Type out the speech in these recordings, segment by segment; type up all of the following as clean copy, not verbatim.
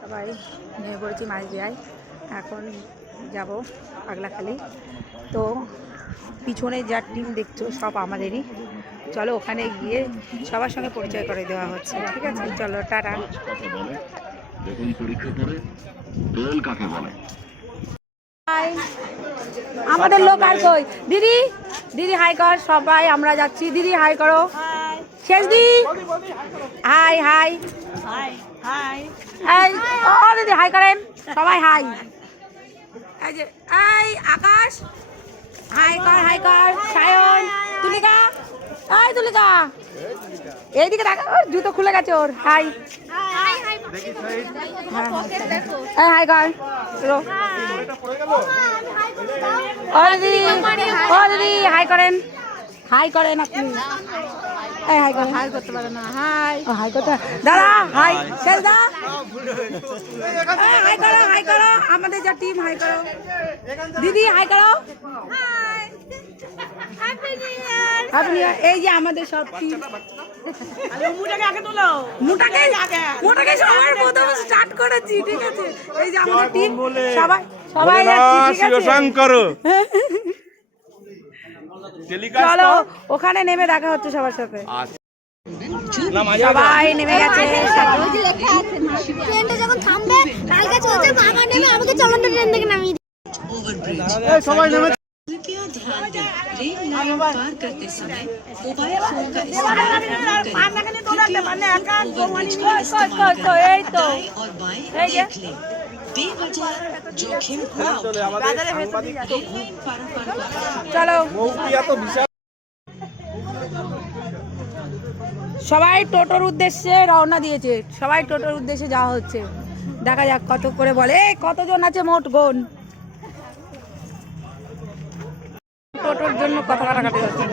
সবাই নেমে পড়েছি মাঝদিয়ায়। এখন যাব পাগলাখালি। তো পিছনে যা টিম দেখছো সব আমাদেরই। চলো ওখানে গিয়ে সবার সঙ্গে পরিচয় করে দেওয়া হচ্ছে, ঠিক আছে? চলো টাটা। আমাদের লোক আর কই? দিদি দিদি হাই কর। সবাই আমরা যাচ্ছি। দিদি হাই করো। শেষ দি হাই হাই এই ও দিদি হাই করেন সবাই। হাই। এই যে এই আকাশ হাই কর সায়ন তুলিকা। এই তুলিকা এইদিকে দেখা। ওর জুতো খুলে গেছে ওর। হাই হাই কর। ও দিদি হাই করেন। হাই করেন আপনি। হাই করেন। হাই করতে পারে না। হাই করতে দাদা। হাই শেষ দা। হাই করো আমাদের যা টিম। হাই করো দিদি। হাই করো। আপনি এই যে আমাদের সব টিম। মোটাকে সবার প্রথম স্টার্ট করেছি, ঠিক আছে? এই যে আমাদের টিম সবাই সবাই যাচ্ছি, ঠিক আছে? চলো ওখানে নেমে দেখা হচ্ছে সবার সাথে। সবাই নেমে গেছে। ট্রেনটা যখন থামবে কালকে চলছে বাবা নেমে আমাকে চলন্ত ট্রেন থেকে নামিয়ে দিই। সবাই নেমে कृपया ध्यान दें, रेल लाइन पार करते समय मोबाइल फोन का इस्तेमाल न करें। ओवरब्रिज का इस्तेमाल करें। दाएं और बाएं देख लें। बेवजह जोखिम न उठाएं। চলো সবাই টোটোর উদ্দেশ্যে রওনা দিয়েছে। সবাই টোটোর উদ্দেশ্যে যাওয়া হচ্ছে। দেখা যাক কত করে বলে। কতজন আছে মোট গোন? টোটোর জন্য কথা কাটাকাটি হচ্ছে।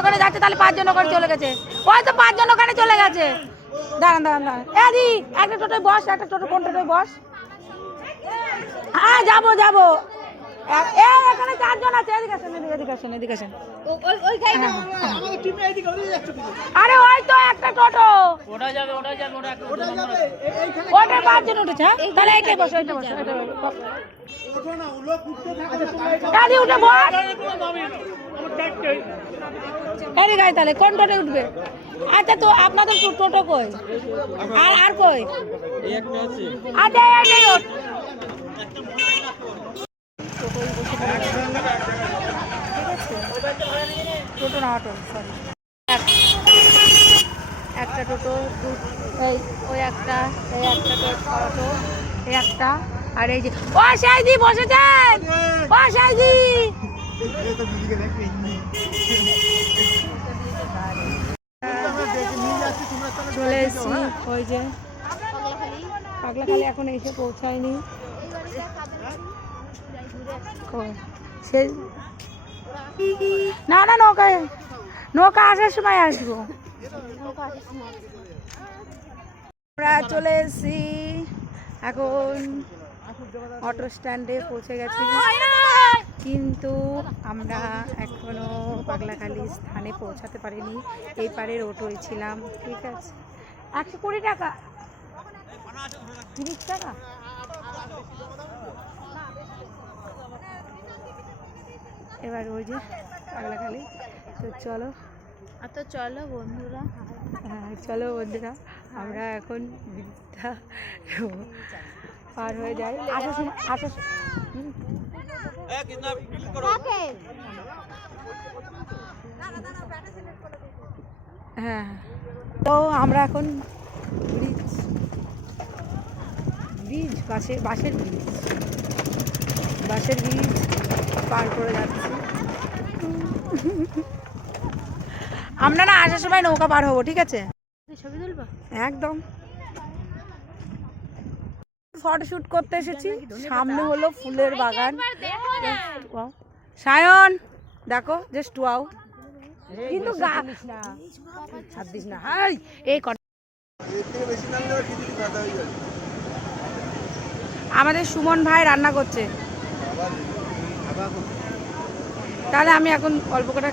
ওখানে যাচ্ছে তাহলে 5 জন ওখানে চলে গেছে। ওই তো 5 জন ওখানে চলে গেছে। দাঁড়ান একটা টোটোয় বস। একটা টোটো কোন টোটোয় বস? হ্যাঁ যাবো এখানে 4 জন আছে। এদিকে আসেন। আরে ওই তো একটা টোটো। ওটা 5 জন উঠেছে। তাহলে এইটাই বসো। উঠে বস। তাহলে কোন টোটো উঠবে? আচ্ছা তো আপনাদের টোটো কই? আর কই? টোটো না অটো, সরি। একটা টোটো ওই একটা অটো এই একটা। আর এই যে ও সাইদি বসেছেন। ও সাইদি চলে এসছি। ওই যে পাগলাখালি এখন এসে পৌঁছায়নি। না নৌকা আসার সময় আসবো। আমরা চলে এসেছি এখন অটো স্ট্যান্ডে পৌঁছে গেছি, কিন্তু আমরা এখনো পাগলাখালি স্থানে পৌঁছাতে পারিনি। এই পারের অটোয় ছিলাম, ঠিক আছে। 120 টাকা, 30 টাকা। এবার ওই যে পাগলাখালি। তো চলো বন্ধুরা, হ্যাঁ চলো বন্ধুরা, আমরা এখন ব্রিজটা পার হয়ে যাই। হ্যাঁ, তো আমরা এখন বাসের ব্রিজ পার করে যাচ্ছি। আমরা না আসার সময় নৌকা পার হবো, ঠিক আছে? ছবি তুলবো একদম। ফটোশুট করতে এসেছি, সামনে হলো ফুলের বাগান। সায়ন দেখো, জাস্ট ওয়াও। কিন্তু ছাদ দিস না, এই আমাদের সুমন ভাই রান্না করছে। তাহলে আমি এখন অল্প কটা,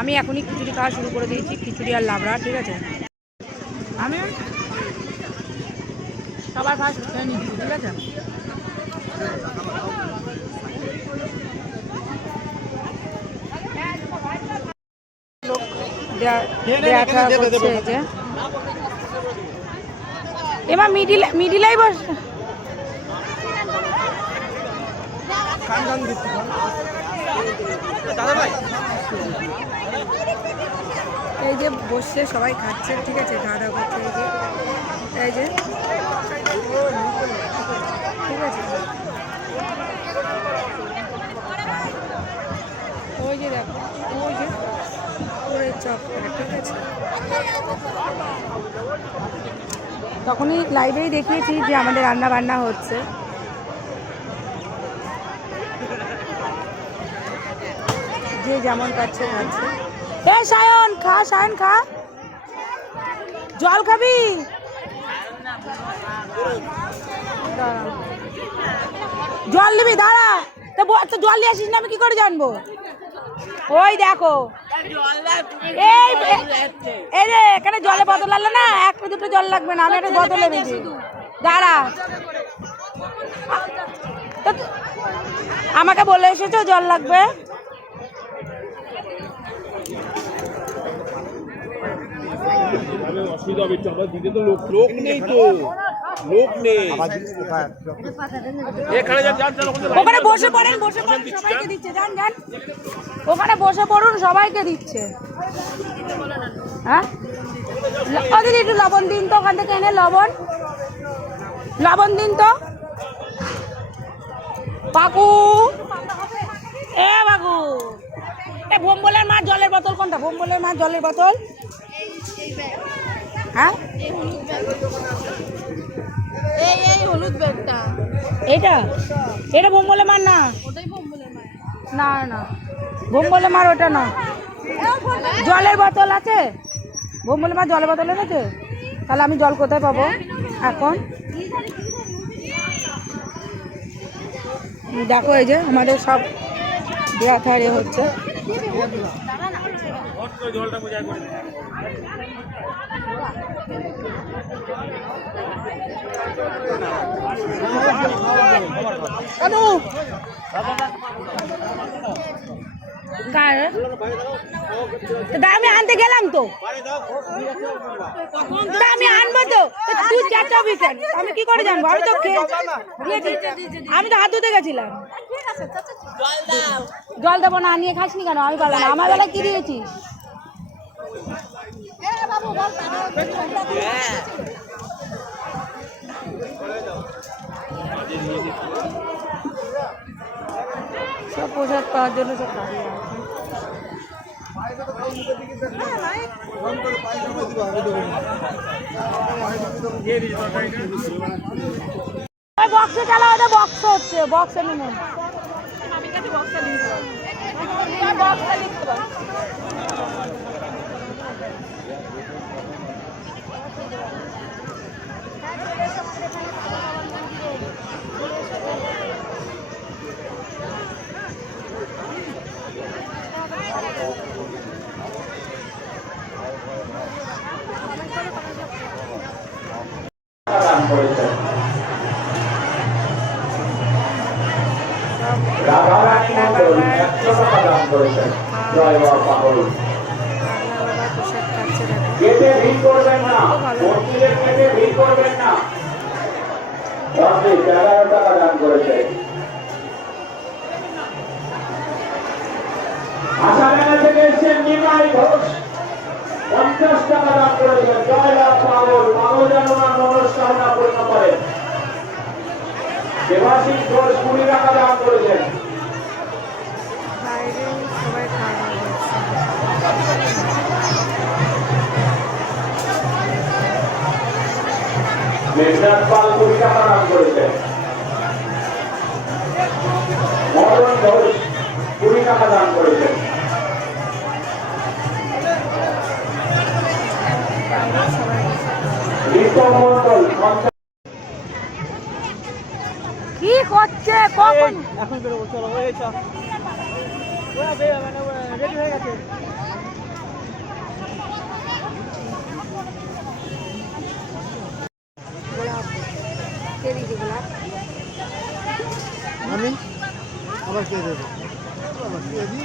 আমি এখনই খিচুড়ি খাওয়া শুরু করে দিয়েছি, খিচুড়ি আর লাবড়া। ঠিক আছে, আমি সবার ফার্স্ট খেয়ে নিচ্ছি। ঠিক আছে, এবার মিডিলাই বস। এই যে বসে সবাই খাচ্ছে। ঠিক আছে, খাওয়া দাওয়া করছে। এই যে ঠিক আছে, ওই যে দেখো, ওই যে করে চপ করে। ঠিক আছে, তখনই লাইভেই দেখিয়েছি যে আমাদের রান্না বান্না হচ্ছে। যে যেমন পাচ্ছে খাচ্ছে। এ সায়ন খা, সায়ন খা, জল খাবি? জল নিবি? দাঁড়া, তো জল নিয়ে আসিস না, আমি কি করে জানবো? ওই দেখো, এই রে, এখানে জলে বোতল আনলো না, একটা দুটো জল লাগবে না, আমি একটা বোতল এনেছি। দাঁড়া, আমাকে বলে এসেছো জল লাগবে? অসুবিধা হবে, আমার দিকে তো লোক নেই, তো লোক নেই। ওখানে বসে পড়েন, বসে পড়ুন, সবাইকে দিচ্ছে। যান যান, ওখানে বসে পড়ুন, সবাইকে দিচ্ছে। হ্যাঁ, ও দিদি একটু লবণ দিন তো, ওখান থেকে এনে লবণ দিন তো। বাবু, এ বাবু, এ ভোম্বলের মা জলের বোতল কোনটা? ভোম্বলের মা জলের বোতল। হ্যাঁ, এই হলুদ ব্যাগটা, এটা ভোম্বলে মার না, না না, ভোম্বলে মার ওটা না। জলের বোতল আছে? ভোম্বলে মার জলের বোতল এনেছে? তাহলে আমি জল কোথায় পাবো এখন? দেখো, এই যে আমাদের সব দেয়া থারে হচ্ছে। আমি আনতে গেলাম তো, আমি আনবো তো, তুই চাচাবি কেন? আমি কি করে জানবো? আমি তো আমি তো হাত ধুতে গেছিলাম। জল দেবো না, নিয়ে খাসনি কেন? আমি পারলাম না, আমার বেলা কি দিয়েছিস? সব প্রসাদ পাওয়ার জন্য সব দাঁড়িয়ে আছে। বক্সে চালা, ওটা বক্স হচ্ছে, বক্সে নেমে রাধারানী মন্ডল 100 টাকা দান করেছেন। জয় বাবা পাগল। কেটে ভিড় করবেন না, মন্দিরের কেটে ভিড় করবেন না। 11 টাকা দান করেছেন। আসামেলা থেকে এসেছেন নিমাই ঘোষ, 50 টাকা দান করেছেন। জয় বাবা পাগল। পাগল যেন ওনার মনস্কামনা পূর্ণ করেন। দেবাশিস ঘোষ 20 টাকা দান করেছেন। মেঘনাথ পাল 20 টাকা দান করেছেন। মদন ঘোষ 20 টাকা দান করেছেন। উত্তম মন্ডল কি করছে কখন এখন বেরোবো, চলো ওই চ রেডি হয়ে গেছে। কে দিদি গোলাপ আমি আবার কে দেবো, আবার কে দিই।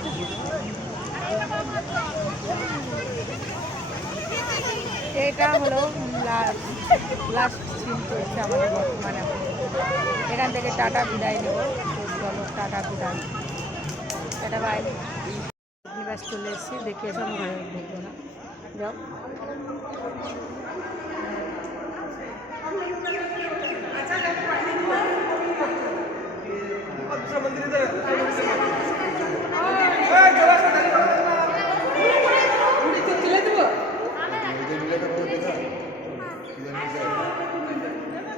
এটা হলো লাস্ট সিন চলছে আমাদের বর্তমানে। এখান থেকে টাটা বিদায় নেব। চলো টাটা বিদায়, টাটা বাই। নিবাস চলে এসেছি, দেখে এসে আমি ঘরে ঢুকবো না, যাও।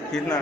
কিনা